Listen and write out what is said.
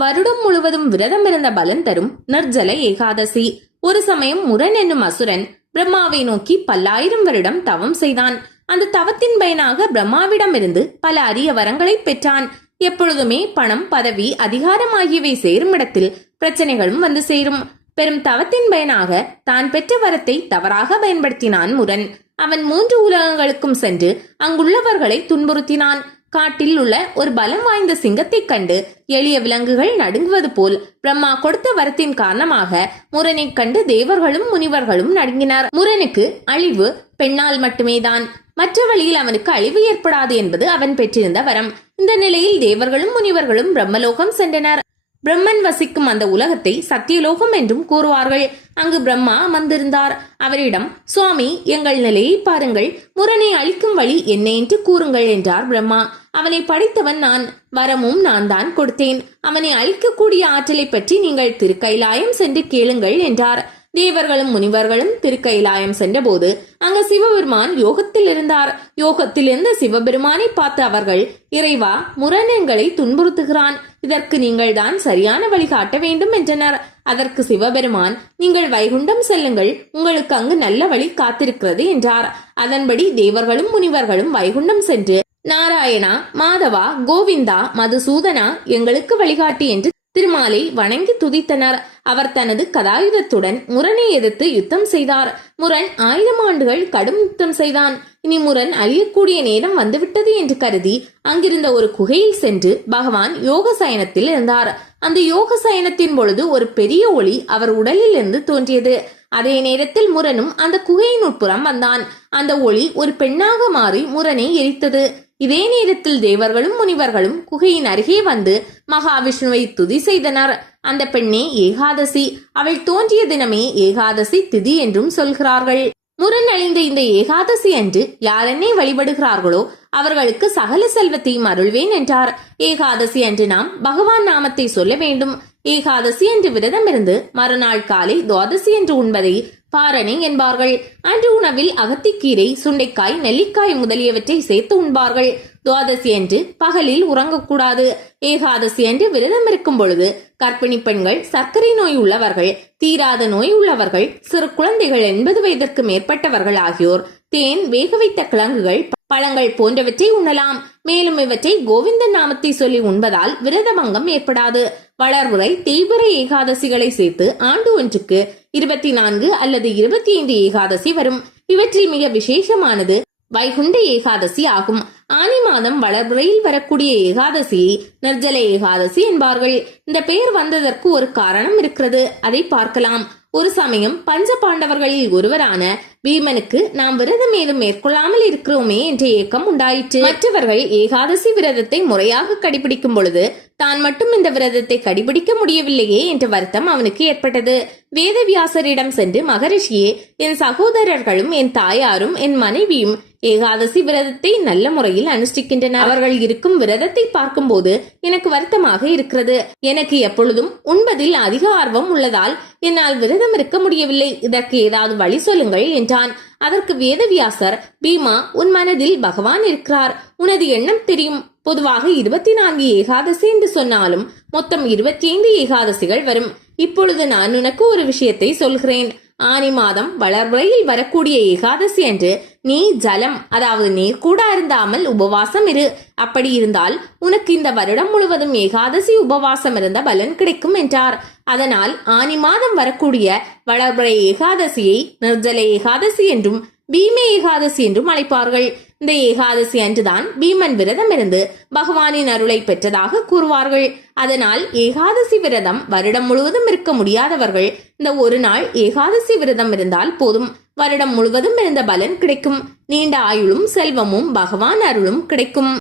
வருடம் முழுவதும் விரதம் இருந்த பலன் தரும் நிர்ஜல ஏகாதசி. ஒரு சமயம் முரன் என்னும் அசுரன் பிரம்மாவை நோக்கி பல்லாயிரம் வருடம் தவம் செய்தான். அந்த தவத்தின் பயனாக பிரம்மாவிடமிருந்து பல அரிய வரங்களை பெற்றான். எப்பொழுதுமே பணம், பதவி, அதிகாரம் ஆகியவை சேரும் இடத்தில் பிரச்சனைகளும் வந்து சேரும். பெரும் தவத்தின் பயனாக தான் பெற்ற வரத்தை தவறாக பயன்படுத்தினான் முரன். அவன் 3 உலகங்களுக்கும் சென்று அங்குள்ளவர்களை துன்புறுத்தினான். காட்டில் உள்ள ஒரு பலம் வாய்ந்த சிங்கத்தை கண்டு எளிய விலங்குகள் நடுங்குவது போல் பிரம்மா கொடுத்த வரத்தின் காரணமாக முரனை கண்டு தேவர்களும் முனிவர்களும் நடுங்கினார். முரனுக்கு அழிவு பெண்ணால் மட்டுமேதான், மற்ற வழியில் அவனுக்கு அழிவு ஏற்படாது என்பது அவன் பெற்றிருந்த வரம். இந்த நிலையில் தேவர்களும் முனிவர்களும் பிரம்மலோகம் சென்றனர். பிரம்மன் வசிக்கும் அந்த உலகத்தை சத்தியலோகம் என்றும் கூறுவார்கள். அங்கு பிரம்மா அமர்ந்திருந்தார். அவரிடம், சுவாமி, எங்கள் நிலையை பாருங்கள், முரனை அழிக்கும் வழி என்ன என்று கூறுங்கள் என்றார் பிரம்மா. அவனை படைத்தவன் நான், வரமும் நான் தான் கொடுத்தேன். அவனை அழிக்கக்கூடிய ஆற்றலை பற்றி நீங்கள் திருக்கைலாயம் சென்று கேளுங்கள் என்றார். தேவர்களும் முனிவர்களும் திருக்கைலாயம் சென்ற போது அங்க சிவபெருமான் யோகத்தில் இருந்தார். யோகத்தில் இருந்த சிவபெருமானை பார்த்து அவர்கள், இறைவா, முரண் எங்களை துன்புறுத்துகிறான், இதற்கு நீங்கள் தான் சரியான வழி காட்ட வேண்டும் என்றனர். அதற்கு சிவபெருமான், நீங்கள் வைகுண்டம் செல்லுங்கள், உங்களுக்கு அங்கு நல்ல வழி காத்திருக்கிறது என்றார். அதன்படி தேவர்களும் முனிவர்களும் வைகுண்டம் சென்று, நாராயணா, மாதவா, கோவிந்தா, மதுசூதனா, எங்களுக்கு வழிகாட்டி என்று திருமாலை வணங்கி துதித்தனர். அவர் தனது கதாயுதத்துடன் முரனை எதிர்த்து யுத்தம் செய்தார். முரண் 1000 ஆண்டுகள் கடும் யுத்தம் செய்தான். இனி முரண் அழியக்கூடிய நேரம் வந்துவிட்டது என்று கருதி அங்கிருந்த ஒரு குகையில் சென்று பகவான் யோக சயனத்தில் இருந்தார். அந்த யோக சயனத்தின் பொழுது ஒரு பெரிய ஒளி அவர் உடலில் இருந்து தோன்றியது. அதே நேரத்தில் முரனும் அந்த குகையின் உட்புறம் வந்தான். அந்த ஒளி ஒரு பெண்ணாக மாறி முரனை எரித்தது. இதே நேரத்தில் தேவர்களும் முனிவர்களும் குகையின் அருகே வந்து மகாவிஷ்ணுவை துதி செய்தனர். அந்த பெண்ணே ஏகாதசி. அவள் தோன்றிய தினமே ஏகாதசி திதி என்றும் சொல்கிறார்கள். முரண் அழிந்த இந்த ஏகாதசி அன்று யாரென்னை வழிபடுகிறார்களோ அவர்களுக்கு சகல செல்வத்தையும் அருள்வேன் என்றார். ஏகாதசி அன்று நாம் பகவான் நாமத்தை சொல்ல வேண்டும். ஏகாதசி என்று விரதம் இருந்து மறுநாள் காலை துவாதசி என்று உண்பதை பாரணை என்பார்கள். அன்று உணவில் அகத்திக்கீரை, சுண்டைக்காய், நெல்லிக்காய் முதலியவற்றை சேர்த்து உண்பார்கள். துவாதசி அன்று பகலில் உறங்கக்கூடாது. ஏகாதசி அன்று விரதம் இருக்கும் பொழுது கர்ப்பிணி பெண்கள், சர்க்கரை நோய் உள்ளவர்கள், தீராத நோய் உள்ளவர்கள், சிறு குழந்தைகள், 80 வயதிற்கு மேற்பட்டவர்கள் ஆகியோர் தேன், வேக வைத்த கிழங்குகள், பழங்கள் போன்றவற்றை உண்ணலாம். மேலும் இவற்றை கோவிந்தன் நாமத்தை சொல்லி உண்பதால் விரதபங்கம் ஏற்படாது. வளர்வுரை, தேய்பிறை ஏகாதசிகளை சேர்த்து ஆண்டு ஒன்றுக்கு 24 அல்லது 25 ஏகாதசி வரும். இவற்றில் மிக விசேஷமானது வைகுண்ட ஏகாதசி ஆகும். ஆனி மாதம் வளர்புறையில் வரக்கூடிய ஏகாதசியை நிர்ஜல ஏகாதசி என்பார்கள். இந்த பெயர் வந்ததற்கு ஒரு காரணம் இருக்கிறது, அதை பார்க்கலாம். ஒரு சமயம் பஞ்ச பாண்டவர்களில் ஒருவரான பீமனுக்கு நாம் விரதம் ஏதும் மேற்கொள்ளாமல் இருக்கிறோமே என்ற ஏக்கம் உண்டாயிற்று. மற்றவர்கள் ஏகாதசி விரதத்தை முறையாக கடைபிடிக்கும் பொழுது தான் மட்டும் இந்த விரதத்தை கடைபிடிக்க முடியவில்லையே என்ற வருத்தம் அவனுக்கு ஏற்பட்டது. வேதவியாசரிடம் சென்று, மகரிஷியே, என் சகோதரர்களும் என் தாயாரும் என் மனைவியும் ஏகாதசி விரதத்தை நல்ல முறையில் அனுஷ்டிக்கின்றனர். அவர்கள் இருக்கும் விரதத்தை பார்க்கும் போது எனக்கு வருத்தமாக இருக்கிறது. எனக்கு எப்பொழுதும் உண்பதில் அதிக ஆர்வம் உள்ளதால் என்னால் விரதம் இருக்க முடியவில்லை. இதற்கு ஏதாவது வழி சொல்லுங்கள் என்றான். அதற்கு வேதவியாசர், பீமா, உன் மனதில் பகவான் இருக்கிறார். உனது எண்ணம் தெரியும். பொதுவாக 24 ஏகாதசி என்று சொன்னாலும் மொத்தம் 25 ஏகாதசிகள் வரும். இப்பொழுது நான் உனக்கு ஒரு விஷயத்தை சொல்கிறேன். ஆனி மாதம் வளர்புறையில் வரக்கூடிய ஏகாதசி அன்று நீ ஜலம், அதாவது நீர் கூட அருந்தாமல் உபவாசம் இரு. அப்படி இருந்தால் உனக்கு இந்த வருடம் முழுவதும் ஏகாதசி உபவாசம் இருந்த பலன் கிடைக்கும் என்றார். அதனால் ஆனி மாதம் வரக்கூடிய வளர்புறை ஏகாதசியை நிர்ஜல ஏகாதசி என்றும் பீம ஏகாதசி என்றும் அழைப்பார்கள். இந்த ஏகாதசி அன்றுதான் பீமன் விரதம் இருந்து பகவானின் அருளை பெற்றதாக கூறுவார்கள். அதனால் ஏகாதசி விரதம் வருடம் முழுவதும் இருக்க முடியாதவர்கள் இந்த ஒரு நாள் ஏகாதசி விரதம் இருந்தால் போதும். வருடம் முழுவதும் இருந்த பலன் கிடைக்கும். நீண்ட ஆயுளும் செல்வமும் பகவான் அருளும் கிடைக்கும்.